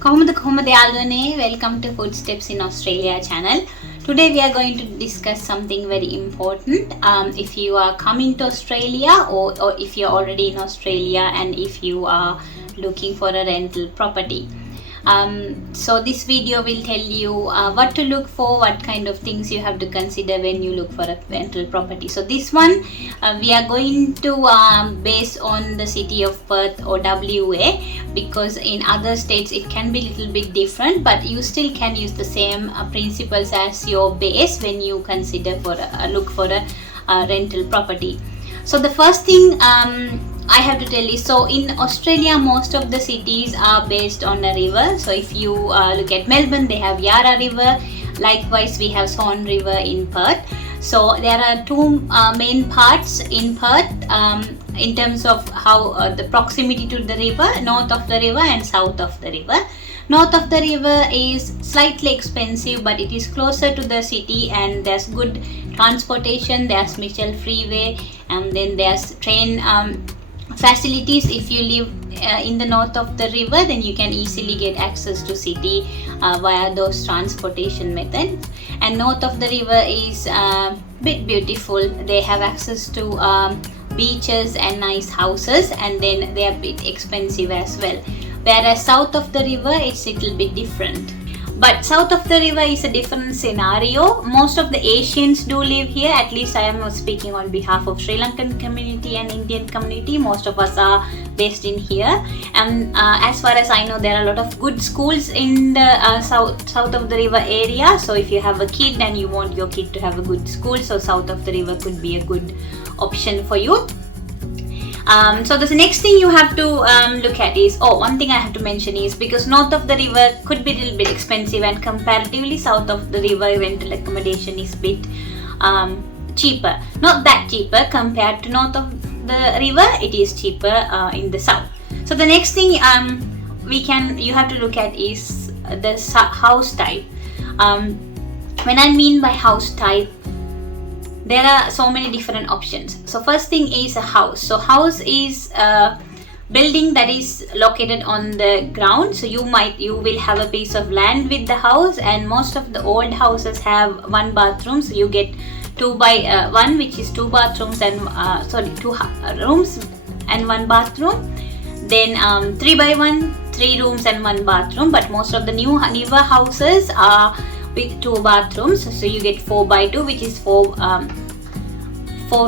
Kohumada Yalwane, welcome to Footsteps in Australia channel. Today we are going to discuss something very important. If you are coming to Australia or if you are already in Australia and if you are looking for a rental property. So this video will tell you what to look for, what kind of things you have to consider when you look for a rental property. So this one we are going to base on the city of Perth or WA, because in other states it can be a little bit different, but you still can use the same principles as your base when you consider for look for a rental property. So the first thing I have to tell you, so in Australia most of the cities are based on a river. So if you look at Melbourne, they have Yarra River. Likewise we have Swan River in Perth. So there are two main parts in Perth in terms of how the proximity to the river, north of the river and south of the river. North of the river is slightly expensive, but it is closer to the city and there's good transportation. There's Mitchell Freeway and then there's train facilities. If you live in the north of the river, then you can easily get access to city via those transportation methods. And north of the river is a bit beautiful. They have access to beaches and nice houses, and then they are a bit expensive as well. Whereas south of the river it's a little bit different. But south of the river is a different scenario. Most of the Asians do live here. At least I am speaking on behalf of Sri Lankan community and Indian community. Most of us are based in here. And as far as I know, there are a lot of good schools in the south of the river area. So if you have a kid and you want your kid to have a good school, so south of the river could be a good option for you. So the next thing you have to look at is, one thing I have to mention is, because north of the river could be a little bit expensive and comparatively south of the river rental accommodation is a bit cheaper. Not that cheaper compared to north of the river, it is cheaper in the south. So the next thing you have to look at is the house type. When I mean by house type, there are so many different options. So first thing is a house. So house is a building that is located on the ground. So you will have a piece of land with the house, and most of the old houses have one bathroom. So you get 2x1, which is two bathrooms and two rooms and one bathroom. Then 3x1, 3 rooms and one bathroom. But most of the newer houses are with 2 bathrooms, so you get 4x2, which is 4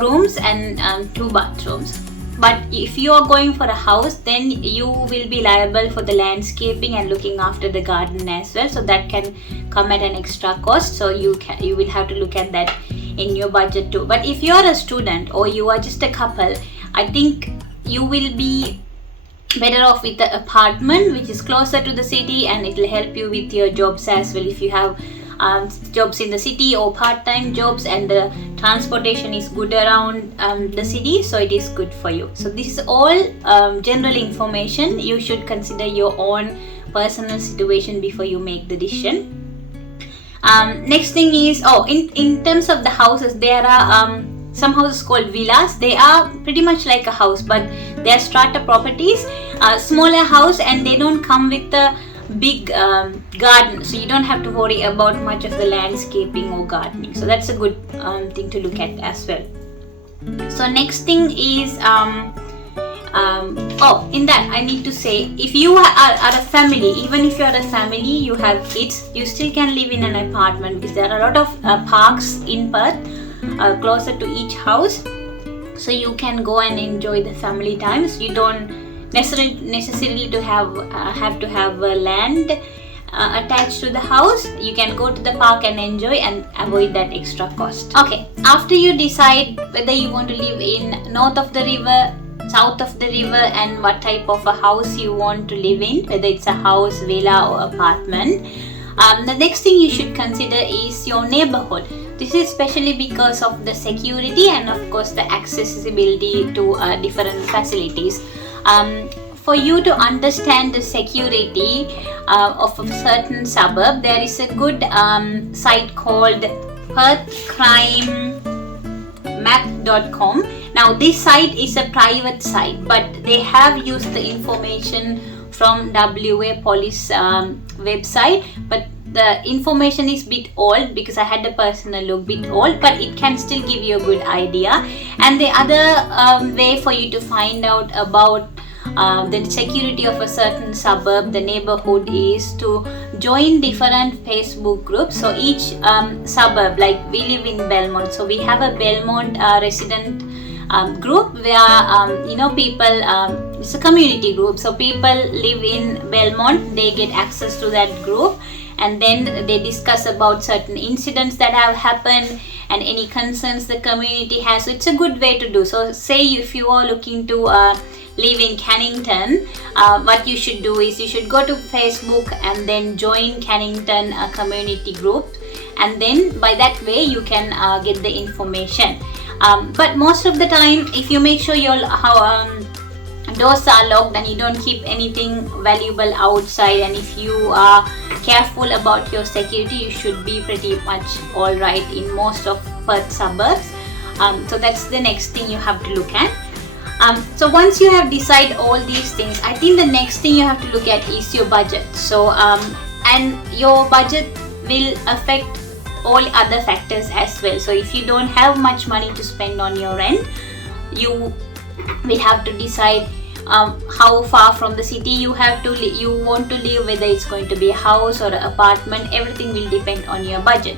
rooms and 2 bathrooms. But if you are going for a house, then you will be liable for the landscaping and looking after the garden as well. So that can come at an extra cost. So you will have to look at that in your budget too. But if you are a student or you are just a couple, I think you will be better off with the apartment, which is closer to the city, and it will help you with your jobs as well. If you have jobs in the city or part-time jobs and the transportation is good around the city, so it is good for you. So this is all general information. You should consider your own personal situation before you make the decision. Next thing is, in terms of the houses, there are some houses called villas. They are pretty much like a house, but they are strata properties, smaller house, and they don't come with a big garden, so you don't have to worry about much of the landscaping or gardening. So that's a good thing to look at as well. So next thing is in that I need to say, if you are a family, even if you are a family, you have kids, you still can live in an apartment, because there are a lot of parks in Perth closer to each house, so you can go and enjoy the family times. You don't necessarily to have to have land attached to the house. You can go to the park and enjoy and avoid that extra cost. Okay, after you decide whether you want to live in north of the river, south of the river, and what type of a house you want to live in, whether it's a house, villa or apartment, the next thing you should consider is your neighborhood. This is especially because of the security and of course the accessibility to different facilities. For you to understand the security of a certain suburb, there is a good site called perthcrimemap.com. Now this site is a private site, but they have used the information from WA police website, but the information is bit old because I had a personal look, bit old, but it can still give you a good idea. And the other way for you to find out about the security of a certain suburb, the neighborhood, is to join different Facebook groups. So each suburb, like we live in Belmont, so we have a Belmont resident group where people, it's a community group, so people live in Belmont, they get access to that group, and then they discuss about certain incidents that have happened and any concerns the community has. So it's a good way to do. So say if you are looking to live in Cannington, what you should do is you should go to Facebook and then join Cannington community group, and then by that way you can get the information. But most of the time, if you make sure your doors are locked and you don't keep anything valuable outside, and if you are careful about your security, you should be pretty much alright in most of Perth suburbs. So that's the next thing you have to look at. So once you have decided all these things, I think the next thing you have to look at is your budget. So and your budget will affect all other factors as well. So if you don't have much money to spend on your rent, you will have to decide how far from the city you want to live, whether it's going to be a house or an apartment. Everything will depend on your budget.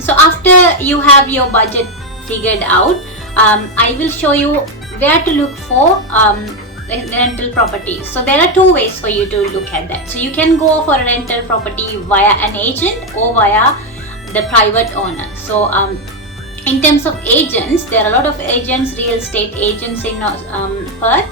So after you have your budget figured out, I will show you where to look for rental properties. So there are two ways for you to look at that. So you can go for a rental property via an agent or via the private owner. So in terms of agents, there are a lot of agents, real estate agents in Perth.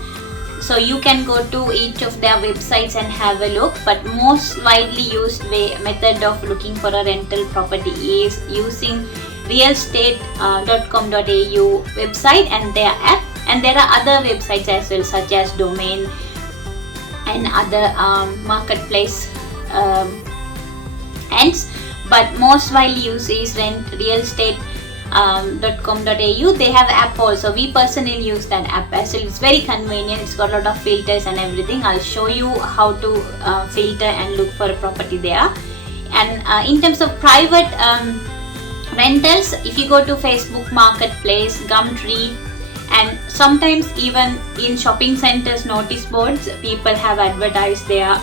So you can go to each of their websites and have a look, but most widely used method of looking for a rental property is using realestate.com.au website and their app. And there are other websites as well, such as Domain and other marketplace ends, but most widely used is realestate.com.au. They have an app also. We personally use that app as well. It's very convenient. It's got a lot of filters and everything. I'll show you how to filter and look for a property there. And in terms of private rentals, if you go to Facebook Marketplace, Gumtree, and sometimes even in shopping centers notice boards, people have advertised their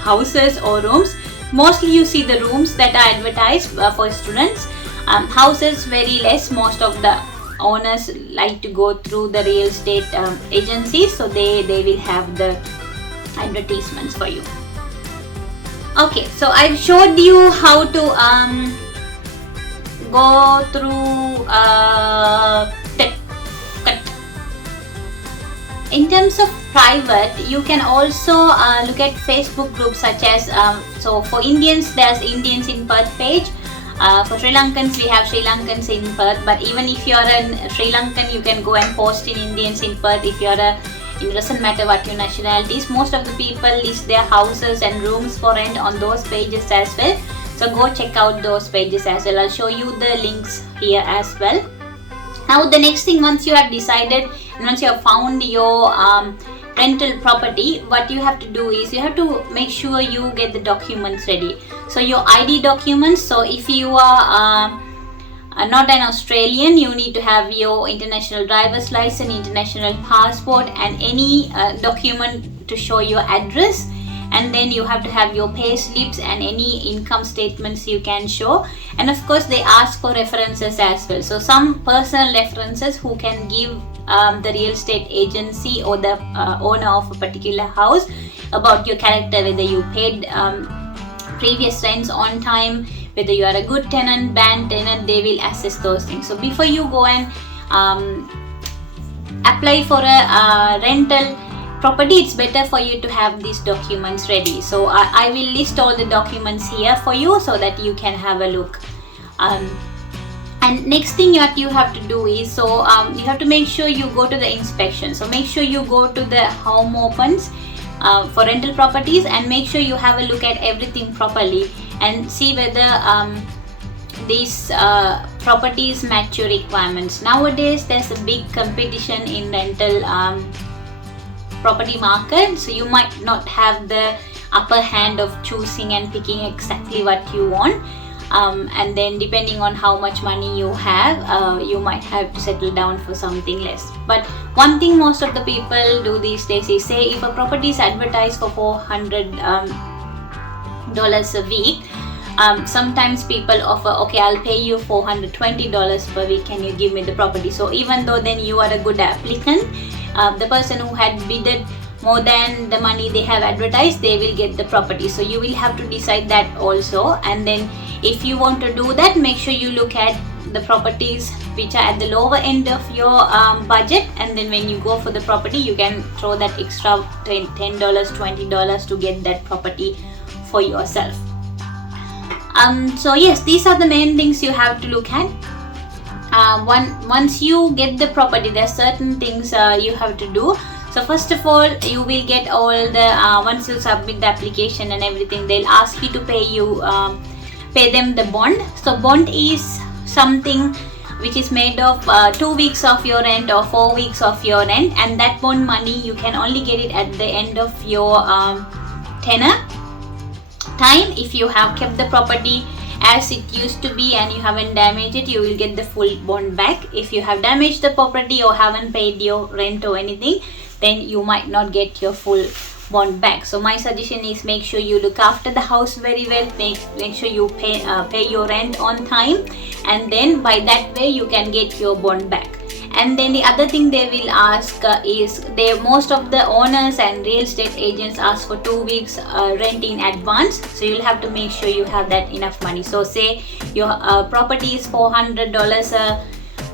houses or rooms. Mostly you see the rooms that are advertised for students. Houses very less. Most of the owners like to go through the real estate agencies, so they will have the advertisements for you. Okay, so I've showed you how to go through in terms of private, you can also look at Facebook groups such as so for Indians, there's Indians in Perth page. For Sri Lankans, we have Sri Lankans in Perth. But even if you're a Sri Lankan, you can go and post in Indians in Perth. If you're it doesn't matter what your nationality is. Most of the people list their houses and rooms for rent on those pages as well. So go check out those pages as well. I'll show you the links here as well. Now the next thing, once you have decided and once you have found your rental property, what you have to do is you have to make sure you get the documents ready. So your ID documents. So if you are not an Australian, you need to have your international driver's license, international passport, and any document to show your address. And then you have to have your pay slips and any income statements you can show. And of course they ask for references as well. So some personal references who can give the real estate agency or the owner of a particular house about your character, whether you paid previous rents on time, whether you are a good tenant, bad tenant. They will assess those things. So before you go and apply for a rental property, it's better for you to have these documents ready. So I will list all the documents here for you so that you can have a look. And next thing that you have to do is, so you have to make sure you go to the inspection. So make sure you go to the home opens for rental properties and make sure you have a look at everything properly and see whether these properties match your requirements. Nowadays there's a big competition in rental property market, so you might not have the upper hand of choosing and picking exactly what you want. And then depending on how much money you have, you might have to settle down for something less. But one thing most of the people do these days is, say if a property is advertised for $400 a week, sometimes people offer, okay, I'll pay you $420 per week, can you give me the property? So even though then you are a good applicant, the person who had bidded more than the money they have advertised, they will get the property. So you will have to decide that also. And then if you want to do that, make sure you look at the properties which are at the lower end of your budget, and then when you go for the property, you can throw that extra $10, $20 to get that property for yourself. So yes, these are the main things you have to look at. Once you get the property, there are certain things you have to do. So first of all, you will get all the once you submit the application and everything, they'll ask you to pay them the bond. So bond is something which is made of 2 weeks of your rent or 4 weeks of your rent, and that bond money you can only get it at the end of your tenure time. If you have kept the property as it used to be and you haven't damaged it, you will get the full bond back. If you have damaged the property or haven't paid your rent or anything, then you might not get your full bond back. So my suggestion is, make sure you look after the house very well, make sure you pay your rent on time, and then by that way you can get your bond back. And then the other thing they will ask is, most of the owners and real estate agents ask for 2 weeks rent in advance. So you'll have to make sure you have that enough money. So say your property is $400 a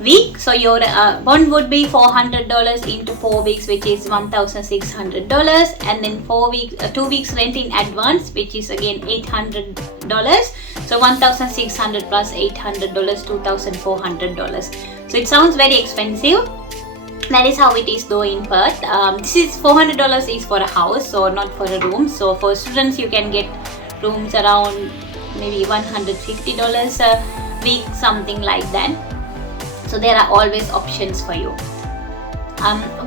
week, so your bond would be $400 into 4 weeks, which is $1,600, and then 2 weeks rent in advance, which is again $800. So 1,600 plus $800, $2,400. So it sounds very expensive. That is how it is though in Perth. This is $400 is for a house, so not for a room. So for students, you can get rooms around maybe $150 a week, something like that. So there are always options for you.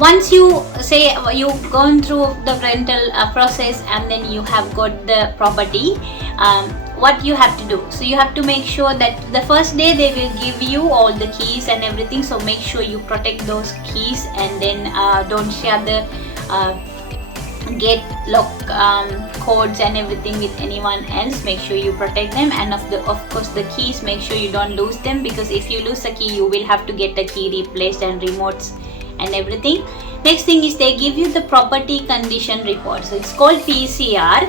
Once you say you've gone through the rental process and then you have got the property, what you have to do? So you have to make sure that the first day they will give you all the keys and everything. So make sure you protect those keys, and then don't share the gate lock codes and everything with anyone else. Make sure you protect them, and of course the keys, make sure you don't lose them, because if you lose a key, you will have to get the key replaced and remotes and everything. Next thing is, they give you the property condition report. So it's called PCR,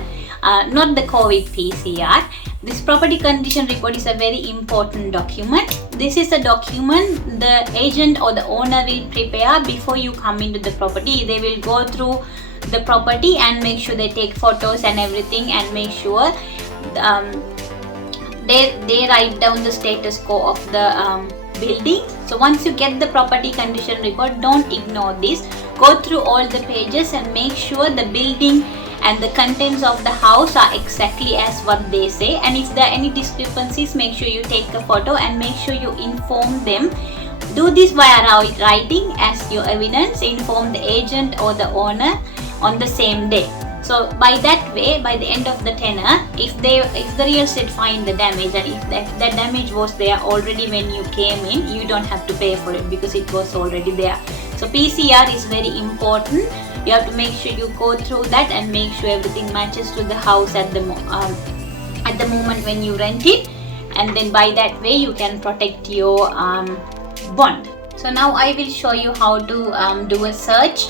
not the COVID PCR. This property condition report is a very important document. This is a document the agent or the owner will prepare before you come into the property. They will go through the property and make sure they take photos and everything, and make sure they write down the status quo of the building. So once you get the property condition report, don't ignore this. Go through all the pages and make sure the building and the contents of the house are exactly as what they say. And if there are any discrepancies, make sure you take a photo and make sure you inform them. Do this via writing as your evidence. Inform the agent or the owner on the same day. So by that way, by the end of the tenure, if the real estate find the damage, and if the damage was there already when you came in, you don't have to pay for it because it was already there. So PCR is very important. You have to make sure you go through that and make sure everything matches to the house at the moment when you rent it, and then by that way you can protect your bond. So now I will show you how to do a search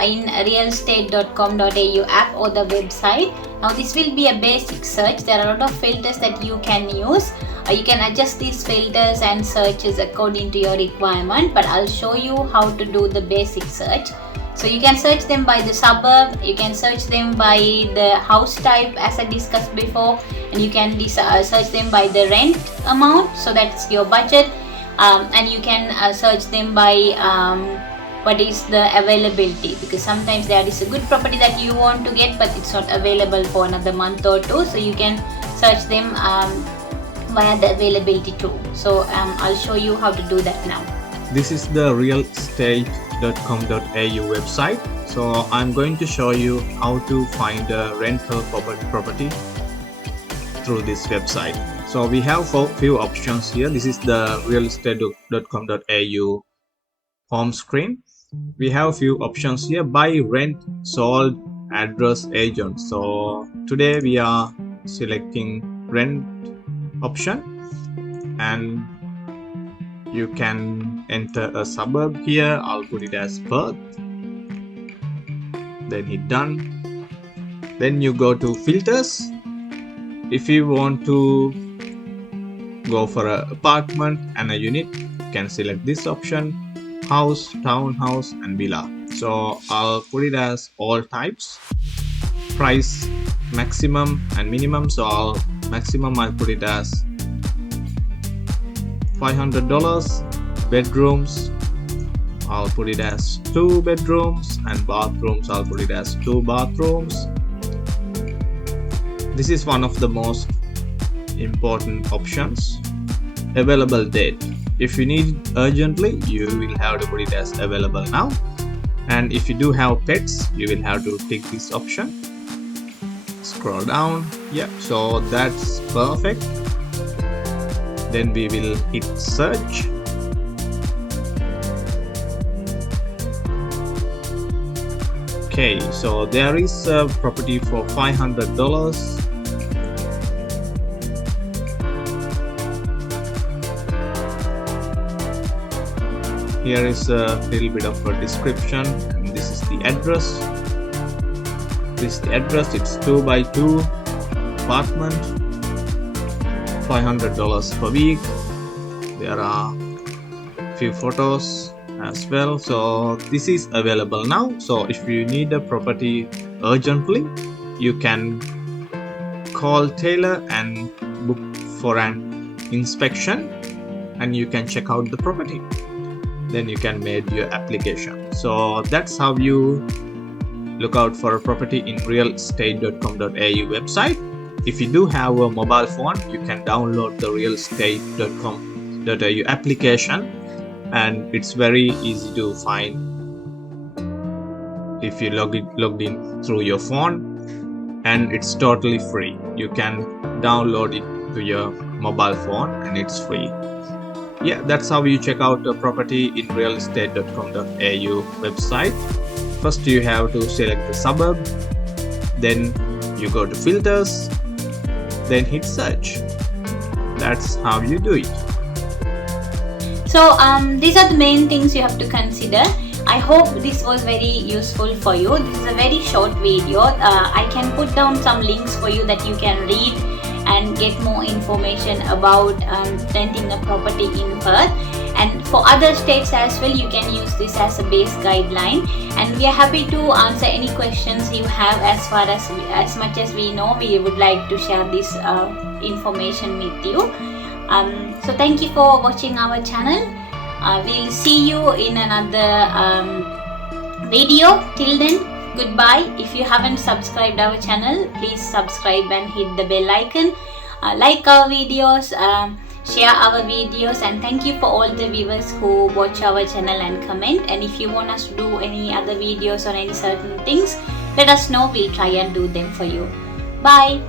in realestate.com.au app or the website. Now this will be a basic search. There are a lot of filters that you can use. You can adjust these filters and searches according to your requirement, but I'll show you how to do the basic search. So you can search them by the suburb, you can search them by the house type as I discussed before, and you can search them by the rent amount, so that's your budget, and you can search them by what is the availability, because sometimes there is a good property that you want to get but it's not available for another month or two, so you can search them via the availability too. So I'll show you how to do that now. This is the realestate.com.au website. So I'm going to show you how to find a rental property through this website. So we have few options here. This is the realestate.com.au home screen. We have few options here: buy, rent, sold, address, agent. So today we are selecting rent option, and you can enter a suburb here. I'll put it as Perth, then hit done. Then you go to filters. If you want to go for an apartment and a unit, you can select this option: house, townhouse, and villa. So I'll put it as all types. Price maximum and minimum. So I'll put it as $500. Bedrooms, I'll put it as 2 bedrooms, and bathrooms, I'll put it as 2 bathrooms. This is one of the most important options: available date. If you need it urgently, you will have to put it as available now, and if you do have pets, you will have to tick this option. Scroll down. Yeah, so that's perfect. Then we will hit search. Okay, so there is a property for $500. Here is a little bit of a description, and this is the address. This is the address. It's 2x2 apartment, $500 per week. There are few photos as well. So this is available now. So if you need a property urgently, you can call Taylor and book for an inspection, and you can check out the property. Then you can make your application. So that's how you look out for a property in realestate.com.au website. If you do have a mobile phone, you can download the realestate.com.au application, and it's very easy to find if you logged in through your phone, and it's totally free. You can download it to your mobile phone, and it's free. Yeah, that's how you check out a property in realestate.com.au website. First you have to select the suburb, then you go to filters, then hit search. That's how you do it. So these are the main things you have to consider. I hope this was very useful for you. This is a very short video. I can put down some links for you that you can read and get more information about renting a property in Perth. And for other states as well, you can use this as a base guideline. And we are happy to answer any questions you have. As much as we know, we would like to share this information with you. So thank you for watching our channel. We'll see you in another video. Till then, goodbye. If you haven't subscribed our channel, please subscribe and hit the bell icon. Like our videos, share our videos, and thank you for all the viewers who watch our channel and comment. And if you want us to do any other videos on any certain things, let us know. We'll try and do them for you. Bye.